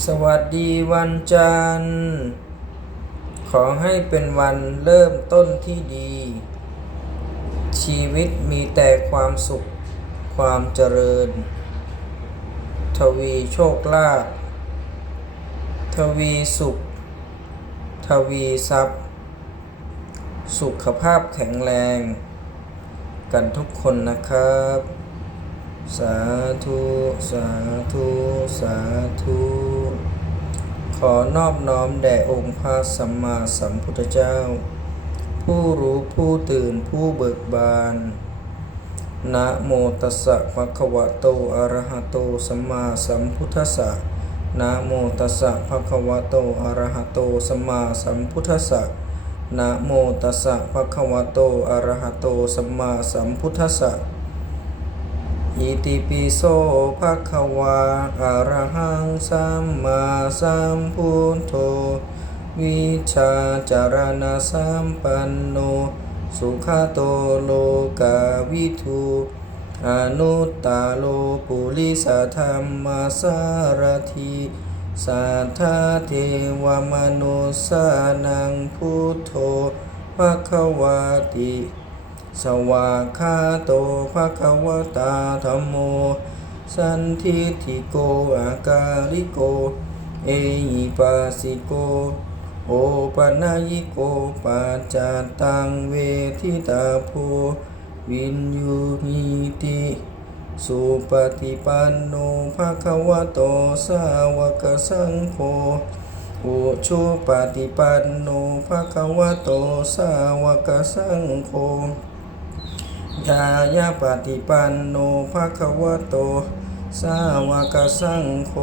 สวัสดีวันจันทร์ ขอให้เป็นวันเริ่มต้นที่ดี ชีวิตมีแต่ความสุข ความเจริญ ทวีโชคลาภทวีสุข ทวีทรัพย์ สุขภาพแข็งแรง กันทุกคนนะครับ สาธุ สาธุ สาธุ อนอบน้อมแด่องค์พระสัมมาสัมพุทธเจ้า ผู้รู้ผู้ตื่นผู้เบิกบานนะโมตัสสะภะคะวะโตอะระหะโตสัมมาสัมพุทธัสสะนะโมตัสสะภะคะวะโตอะระหะโตสัมมาสัมพุทธัสสะนะโมตัสสะภะคะวะโตอะระหะโตสัมมาสัมพุทธัสสะ อิติปิโสภะคะวาอะระหังสัมมาสัมพุทโธวิชาจารณะสัมปันโน สุขโตโลกาวิทูอนุตตาโลปุริสธรรมสารทีสัทธาเทวมนุสสานังพุทโธภะคะวาติ สวากขาโตภะคะวตาธัมโม สันทิฏฐิโกอาการิโก เอหิปัสสิโก โอปนายิโกปัจจตังเวทิตาโพวินยูหิติสุปฏิปันโนภะคะวะโตสาวกสังโฆอุชุปฏิปันโนภะคะวะโตสาวกสังโฆ ยายาปฏิปันโนภะคะวะโต สาวกสังโฆ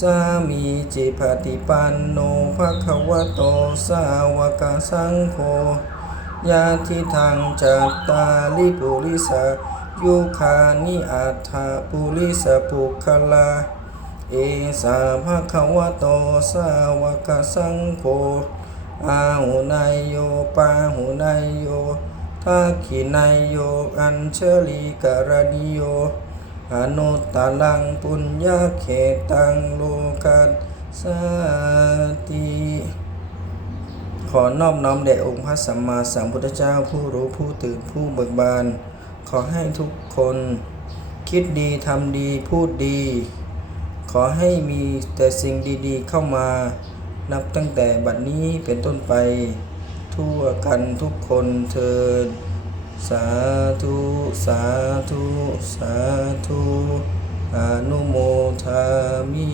สามีจิปฏิปันโนภะคะวะโต สาวกสังโฆยาทิทางจัตตาลิปุริสายุคานิอัฏฐปุริสปุคลา เอสาภะคะวะโต สาวกสังโฆอาหุนายโยปาหุนายโย ทักขินายโย อัญเชลีกรณิโย อนุตตลังปุญญาเขตังโลกัสสติ ขอนอบน้อมแด่องค์พระสัมมาสัมพุทธเจ้าผู้รู้ผู้ตื่นผู้เบิกบาน ขอให้ทุกคน คิดดีทำดีพูดดี ขอให้มีแต่สิ่งดีๆเข้ามา นับตั้งแต่บัดนี้เป็นต้นไป ทั่วกันทุกคนเถิดสาธุ สาธุ สาธุ อนุโมทามิ